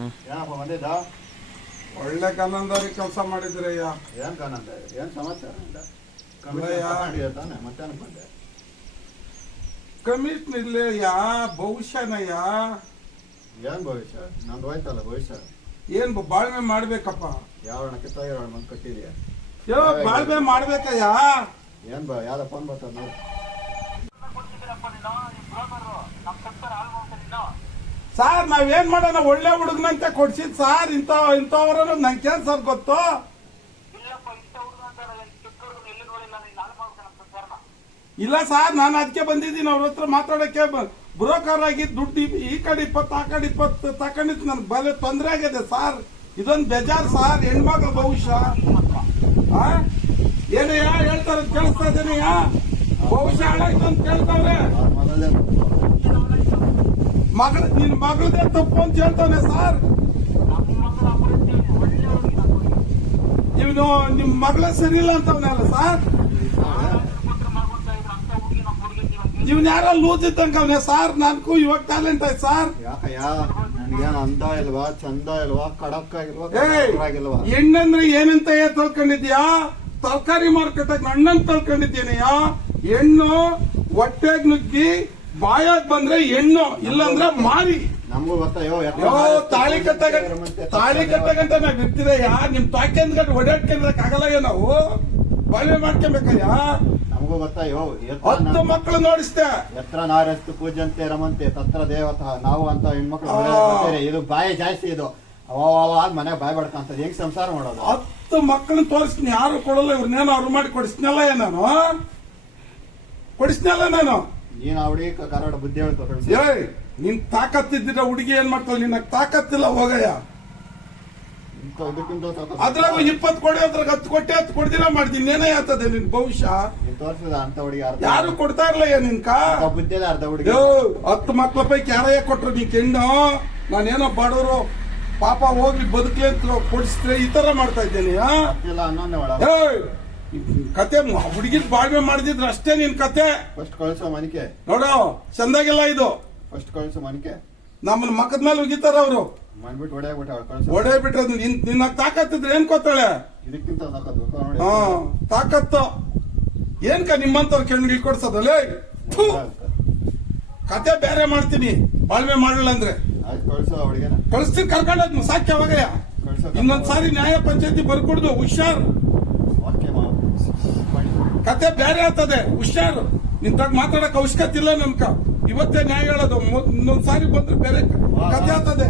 ಏನಪ್ಪ ಬಂದಿದ್ದ? ಒಳ್ಳೆ ಕಾನಂದವ್ರಿ ಕೆಲಸ ಮಾಡಿದ್ರಯ್ಯ. ಏನ್ ಕಾನಂದ? ಏನ್ ಸಮಾಚಾರ? ತಾನೆ ಮತ್ತೆ ಬಂದೆ. ಕಮಿಷನ್ ಇಲ್ಲಯ್ಯ, ಭವಿಷ್ಯನಯ್ಯ. ಏನ್ ಭವಿಷ್ಯ? ನಂದು ಹೋಯ್ತಲ್ಲ ಭವಿಷ್ಯ. ಏನ್ ಬಾಳ್ವೆ ಮಾಡ್ಬೇಕಪ್ಪ. ಯಾವ ಕಿತ್ತಾಗಿರೋ ಮಂದ್ ಕಟ್ಟಿದ್ಯಾ? ಬಾಳ್ವೆ ಮಾಡ್ಬೇಕಯ್ಯ. ಏನ್ ಯಾವ್ದ ಫೋನ್ ಬರ್ತದ ನೋಡಿ. ಸಾರ್ ನಾವೇನ್ ಮಾಡೋಣ, ಒಳ್ಳೆ ಹುಡುಗನಂತೆ ಕೊಡ್ಸಿದ್ ಸಾರ್. ಇಂಥವ್ರ ನಂಗೇನ್ ಸರ್ ಗೊತ್ತು. ಇಲ್ಲ ಸಾರ್, ನಾನು ಅದಕ್ಕೆ ಬಂದಿದ್ದೀನಿ ಅವ್ರ ಹತ್ರ ಮಾತಾಡಕ್ಕೆ. ಬ್ರೋಕರ್ ಆಗಿ ದುಡ್ಡು ಈ ಕಡೆ 20 ಆ ಕಡೆ 20 ತಕೊಂಡಿದ್ದು ನನ್ಗೆ ಬಲೆ ತೊಂದರೆ ಆಗಿದೆ ಸಾರ್. ಇದೊಂದು ಬೇಜಾರ್ ಸಾರ್. ಹೆಣ್ಮಕ್ಳ ಭವಿಷ್ಯ ಏನಯ್ಯ ಹೇಳ್ತಾರೆ, ಕೇಳಿಸ್ತಾ ಇದ್ದೇನೆಯ್ಯ. ಭವಿಷ್ಯ ಹಾಳಾಯ್ತು ಅಂತ ಕೇಳ್ತಾವ್ರೆ. ನಿನ್ ಮಗಳದೇ ತಪ್ಪು ಅಂತ ಹೇಳ್ತಾನೆ ಸಾರ್. ಇವನು ನಿಮ್ ಮಗಳ ಸರಿ ಇಲ್ಲ ಅಂತವನಲ್ಲ ಸಾರ್. ಇವನ್ ಯಾರ ಲೂಸ್ ಇದ್ದಂಗ ಅವನೇ ಸಾರ್. ನನ್ಗೂ ಇವಾಗ ಟ್ಯಾಲೆಂಟ್ ಆಯ್ತು ಸಾರ್. ನನ್ಗೇನು ಅಂದ ಇಲ್ವಾ, ಚಂದ ಇಲ್ವಾ, ಕಡಕ್ ಆಗಿಲ್ವಾ? ಹೆಣ್ಣಂದ್ರೆ ಏನಂತ ತಿಳ್ಕೊಂಡಿದ್ಯಾ? ತರಕಾರಿ ಮಾರ್ಕೆಟ್ ಆಗಿ ಅಣ್ಣನ್ ತಿಳ್ಕೊಂಡಿದ್ದೀನಯ್ಯ. ಹೆಣ್ಣು ಹೊಟ್ಟೆಗ್ ನುಗ್ಗಿ ಬಾಯಾಗ್ ಬಂದ್ರೆ ಹೆಣ್ಣು, ಇಲ್ಲಾಂದ್ರೆ ಮಾರಿ. ನಮಗೂ ಗೊತ್ತಾಯೋ ತಾಳಿ ಕಟ್ಟಗಂಟ ನಾವ್ ಇರ್ತೀರಯ್ಯ. ನಿಮ್ ತಾಕೆಂದ್ ಗಂಟೆ ಓಡಾಡ್ಕೊಂಡ್ರಕ್ ಆಗಲ್ಲ ನಾವು. ಬಾಳ್ವೆ ಮಾಡ್ಕೊಬೇಕಯ್ಯ. ನಮಗೂ ಗೊತ್ತಾಯೋ 10 ಮಕ್ಕಳು ನೋಡಿಸ್ತೆ. ಎತ್ರ ನಾರಸ್ತು ಪೂಜಂತೆ ರಮಂತೆ ತತ್ರ ದೇವತಃ. ನಾವು ಅಂತ ಹೆಣ್ಮಕ್ಳು ಇದು ಬಾಯಿ ಜಾಸ್ತಿ. ಇದು ಅವಾಗ ಮನೆ ಬಾಯ್ ಬಡ್ಕಂತದ್ ಹೆಂಗ್ ಸಂಸಾರ ಮಾಡೋದು? 10 ಮಕ್ಕಳನ್ನ ತೋರಿಸ್ತೀನಿ, ಯಾರು ಕೊಡಲ್ಲ. ಇವ್ರನ್ನೇನೋ ಅವ್ರು ಮಾಡಿ ಕೊಡಿಸ್ನಲ್ಲ ನಾನು. ನೀನ್ ಹುಡುಗಿ ಕರಾಡ ಬುದ್ಧಿ ಹೇಳ್ತಾರ. ನಿನ್ ತಾಕತ್ತಿದ್ದ ಹುಡುಗಿ ಏನ್ ಮಾಡ್ತಾಳೆ? ನಿನ್ನ ತಾಕತ್ತಿಲ್ಲ, ಹೋಗಯ್ಯ. ಅದ್ರಾಗ 20 ಕೊಡಿ, ಅದ್ರಾಗ 10 ಕೊಟ್ಟೆ 10 ಕೊಡ್ದಿರ ಮಾಡ್ತೀನಿ. ಏನೇ ಆಗ್ತದೆ ನಿನ್ ಭವಿಷ್ಯ? ತೋರ್ಸಿದ ಅಂತ ಹುಡುಗಿ ಯಾರು ಕೊಡ್ತಾ ಇರ್ಲಯ್ಯ ನಿನ್ಕ ಬುದ್ಧಿ ಅರ್ಧ ಹುಡುಗಿ. 10 ಮಕ್ಳ ಪೈಕಿ ಯಾರಯ್ಯ ಕೊಟ್ರು ನೀ ಹೆಣ್ಣು? ನಾನೇನೋ ಬಡವರು ಪಾಪ ಹೋಗ್ಲಿ ಬದುಕಲಿ ಅಂತ ಕೊಡಿಸಿದ್ರೆ ಈ ತರ ಮಾಡ್ತಾ ಇದ್ದೇನೆ. ಕತೆ ಹುಡುಗಿದ್ ಬಾಳ್ವೆ ಮಾಡಿದ್ರೆ ಅಷ್ಟೇ ನಿನ್ ಕತೆ. ಫಸ್ಟ್ ಕಳ್ಸೋ ಮನಿಕೆ ನೋಡು, ಚಂದಾಗಿಲ್ಲ ಇದು. ಫಸ್ಟ್ ಕಳ್ಸೋ ಮನಿಕೆ. ನಮ್ಮನ್ನ ಮಕ್ಕದ ಮೇಲೆ ಉಗಿತಾರ ಅವರು. ಮಾಡ್ಬಿಟ್ಟು ಹೊಡೆ ಬಿಟ್ರೆ ನಿನ್ನ ತಾಕತ್ತಿದ್ರೆ ಏನ್ ಕೊತ್ತಾಳೆ? ಇದಕ್ಕಿಂತ ತಾಕತ್ತು ಏನ್ಕ ನಿಮ್ಮಂತವ್ರ ಕೆಣ್ಗಿಲ್ ಕೊಡ್ಸೋದಲ್ಲ. ಕತೆ ಬೇರೆ ಮಾಡ್ತೀನಿ, ಬಾಳ್ವೆ ಮಾಡಲ್ಲ ಅಂದ್ರೆ. ಕಳಿಸ್ತೀನಿ, ಕರ್ಕೊಂಡೋದ್ ಸಾಕ್ಯ ಅವಾಗಯ್ಯ. ಇನ್ನೊಂದ್ಸಾರಿ ನ್ಯಾಯ ಪಂಚಾಯತಿ ಬರ್ಕೊಡ್ದು, ಹುಷಾರು. ಕತೆ ಬೇರೆ ಆಗ್ತದೆ, ಹುಷಾರು. ನಿಂತಾಗ ಮಾತಾಡಕ್ ಅವಶ್ಯಕತೆ ಇಲ್ಲ ನನ್ಕ. ಇವತ್ತೇ ನ್ಯಾಯ ಹೇಳೋದು. ಇನ್ನೊಂದ್ಸಾರಿ ಬಂದ್ರೆ ಬೇರೆ ಕತೆ ಆಗ್ತದೆ.